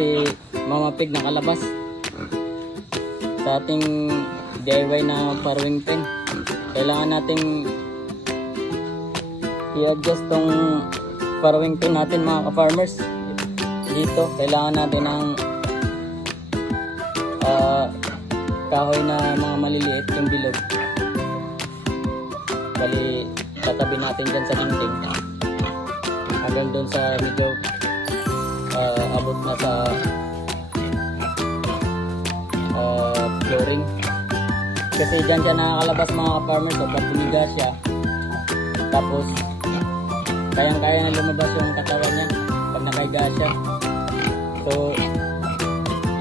si Mama Pig nakalabas sa ating DIY na farrowing pen. Kailangan nating i-adjust tong farrowing pen natin mga ka-farmers. Dito kailangan natin ng kahoy na mga maliliit yung bilog. Bali tatabi natin dyan sa dingding hanggang doon sa medyo abot na sa flooring. Kasi dyan siya nakakalabas mga ka-farmers. So pag bumiga siya, tapos kayang-kaya na lumabas yung katawan niya pag nakahiga siya. So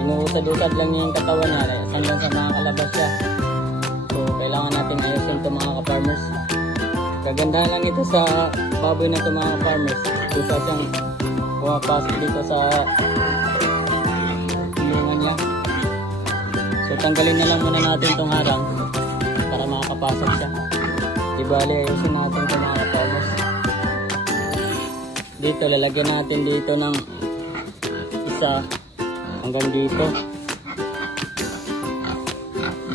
inuusad-usad lang niya yung katawan niya hanggang sa makakalabas siya. So kailangan natin ayusin ito mga ka-farmers. Kagandahan lang ito sa baboy na ito mga ka-farmers. Isa siyang pumapasok dito sa ilungan niya. So tanggalin na lang muna natin itong harang para makakapasok siya. Di bali ayusin natin ito mga ka-farmers. Dito lalagyan natin dito ng isa hanggang dito.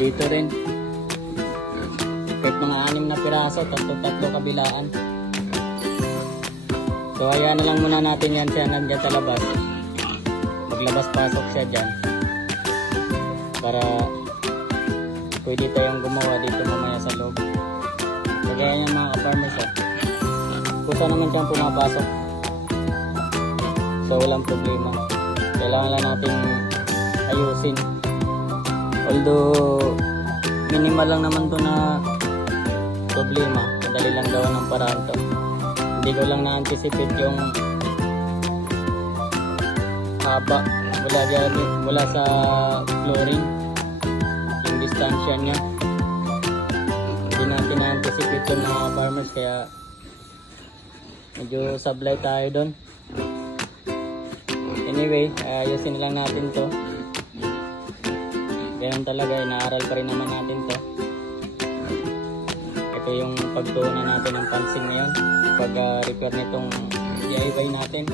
Dito rin. Kahit mga 6 na piraso, tatlo kabilaan. So hayaan na lang muna natin yan siya nandiyan sa labas. Maglabas-pasok siya dyan. Para pwede tayong gumawa dito mamaya sa loob. Kagaya niyan mga ka-farmers. Kusa naman siyang pumapasok. So walang problema. Kailangan lang natin ayusin. Although minimal lang naman to na problema. Madali lang gawa ng paraan to. Hindi ko lang na-anticipate yung haba mula sa flooring, yung distansya niya. Hindi natin na-anticipate yung mga farmers, kaya medyo sablay tayo doon. Anyway, ayusin lang natin to. Ganyan talaga, inaaral pa rin naman natin to. Ito yung pagtuunan natin ng pansing ngayon pag-repair nitong DIY natin.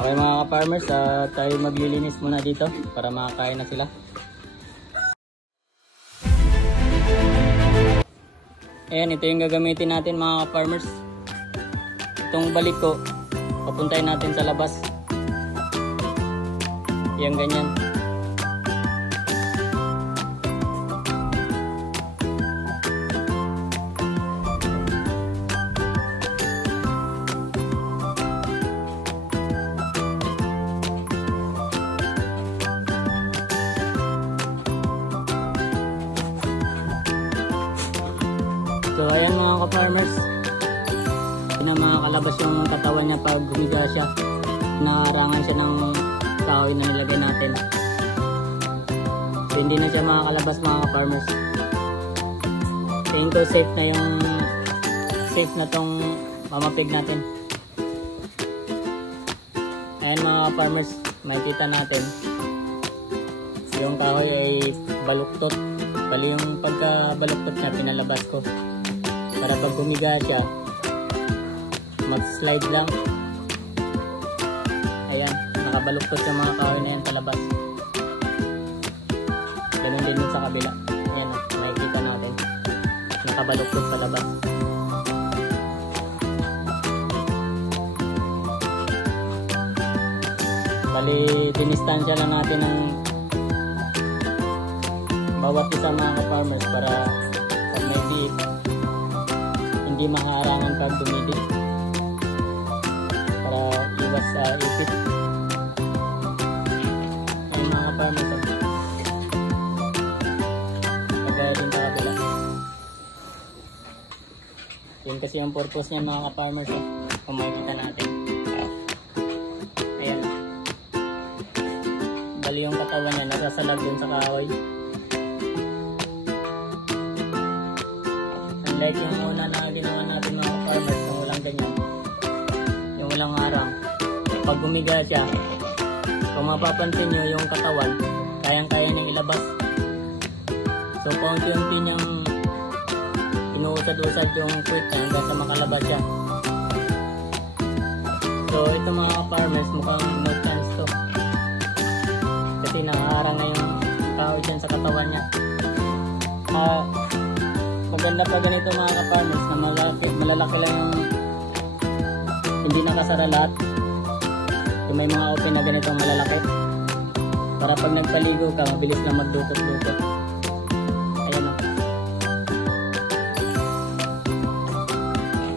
Okay mga ka-farmers, tayo maglilinis muna dito para makakain na sila. Ayan, ito yung gagamitin natin mga ka-farmers. Itong balik ko, papuntahin natin sa labas. Yan ganyan. So ayan mga ka-farmers, hindi na makakalabas yung katawan niya pag humiga siya. Nakarangan siya ng kahoy na nilagay natin. So hindi na siya makakalabas mga ka-farmers. Tingin ko safe na tong Mama Pig natin. Ayan mga ka-farmers, makikita natin yung kahoy ay baluktot. Bali yung pagka-baluktot niya pinalabas ko para pag humiga siya mag-slide lang. Ayan, nakabaluktot yung mga kahoy na yan sa labas. Ganun din sa kabila. Ayan, makikita natin nakabaluktot sa labas. Bali dinistansya lang natin ng bawat isa mga ka-farmers para pag may diit hindi maharangan pag dumidit, para iwas sa ipit. Ay mga ka-farmers, kagaya din sa kabila. Yun kasi yung purpose niya mga ka-farmers, kung makikita natin. Ayan, bali yung katawan niya nasasalag dun sa kahoy. Like yung una na ginawa natin mga farmers na walang ganyan, yung walang harang. Pag gumiga siya, kung mapapansin nyo yung katawan, kayang-kaya niyang ilabas. So paunti-unti niyang inuusad-usad yung quick niya hanggang sa makalabas siya. So ito mga farmers, mukhang no chance to. kasi nakaharang na yung kahoy dyan sa katawan niya. Maganda pa ganito mga ka-farmers na malalaki lang yung hindi nakasara lahat. Kung may mga open na ganitong malalaki, para pag nagpaligo ka mabilis lang magdukot-dukot. Ayan o,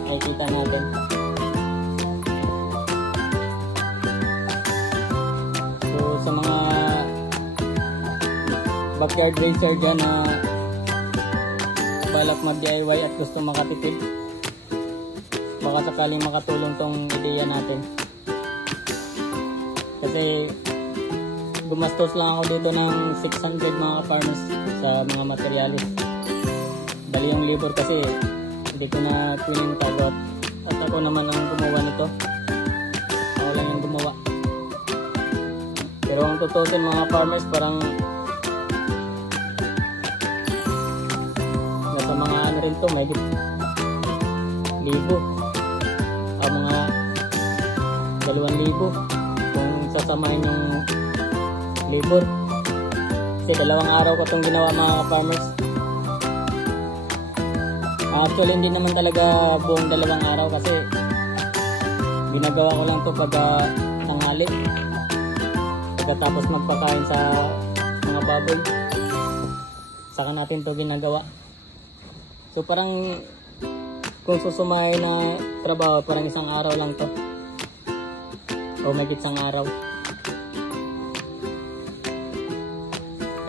ay kita natin. So sa mga backyard racer dyan na balak mag-DIY at gusto makatipid, baka sakaling makatulong tong ideya natin. Kasi gumastos lang ako dito ng 600 mga ka-farmers sa mga materialis. Dali yung labor kasi dito na kunin kagot. At ako naman ang gumawa nito. Ako lang yung gumawa. Pero ang tutusin mga farmers, parang nasa mga ano rin to, may libo. Mga 2,000 kung sasamahin yung labor. Kasi 2 araw ko itong ginawa mga farmers. Actually hindi naman talaga buong 2 araw kasi ginagawa ko lang to pag tanghali, pagkatapos magpakain sa mga baboy, saka natin to ginagawa. So parang kung susumahin na trabaho, parang 1 araw lang to o may 1 araw.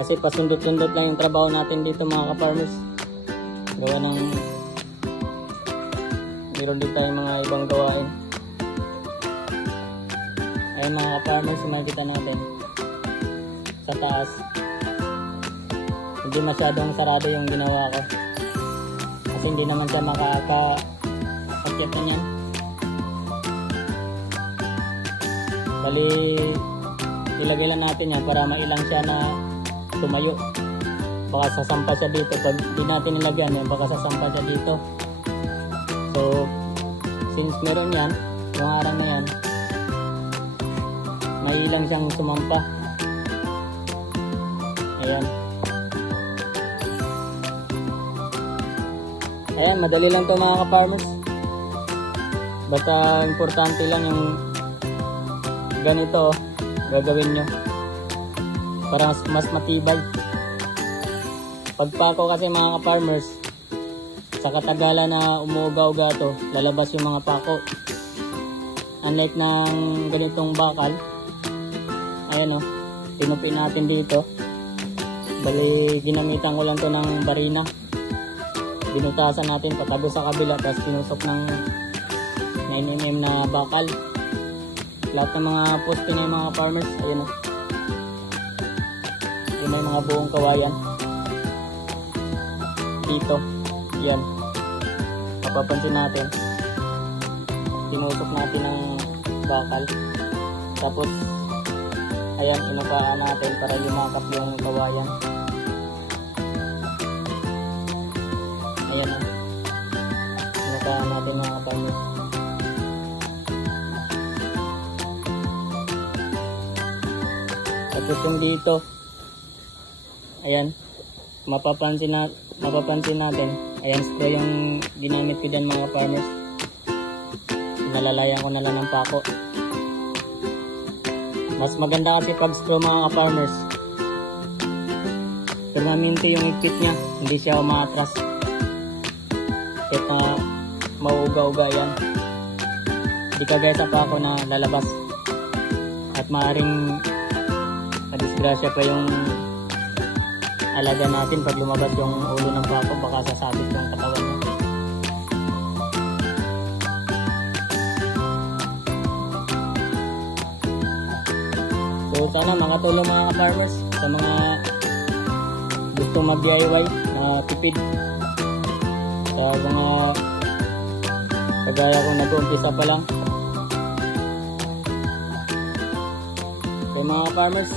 Kasi pasundot-sundot lang yung trabaho natin dito mga ka-farmers. Gawa ng meron din tayong mga ibang gawain. Ayun mga ka-farmers, makikita natin sa taas. Hindi masyadong sarado yung ginawa ko. Kasi hindi naman siya makaka-akyat na yan. Bali, ilagay lang natin yan para mailang siya na tumayo. Baka sasampa siya dito. Pag di natin nilagyan yan, baka sasampa siya dito. So since meron yan, yung harang na yan, mailang siyang sumampa. Ayan. Ayan, madali lang to mga ka-farmers. Basta importante lang yung ganito gagawin nyo para mas matibay. Pagpako kasi mga ka-farmers, sa katagalan na umuuga-uga to, lalabas yung mga pako. Unlike ng ganitong bakal, ayan o, tinupi natin dito. Bali, ginamitan ko lang to ng barina. Binutasan natin patago sa kabila, tapos tinusok ng 9mm na bakal. Lahat ng mga poste na yung mga farmers, ayan o. Yung may mga buong kawayan. Dito, yan. Mapapansin natin. Tinusok natin ng bakal. Tapos, ayan, inukaan natin para lumakap yung kawayan. Ayan o. Inukaan natin mga farmers. Tapos yung dito, ayan, mapapansin natin, ayan, screw yung ginamit ko dyan mga farmers. Nalalayan ko na lang ng pako. Mas maganda kasi pag screw mga farmers, permanente yung higpit nya, hindi siya umaatras. Kahit na mauuga-uga yan, hindi kagaya sa pako na lalabas at maaaring disgrasya pa yung alaga natin pag lumabas yung ulo ng pako, baka sasabit yung katawan niya. So sana makatulong mga ka-farmers sa mga gusto mag-DIY na tipid, sa mga kagaya kung nag-uumpisa pa lang. So mga ka-farmers,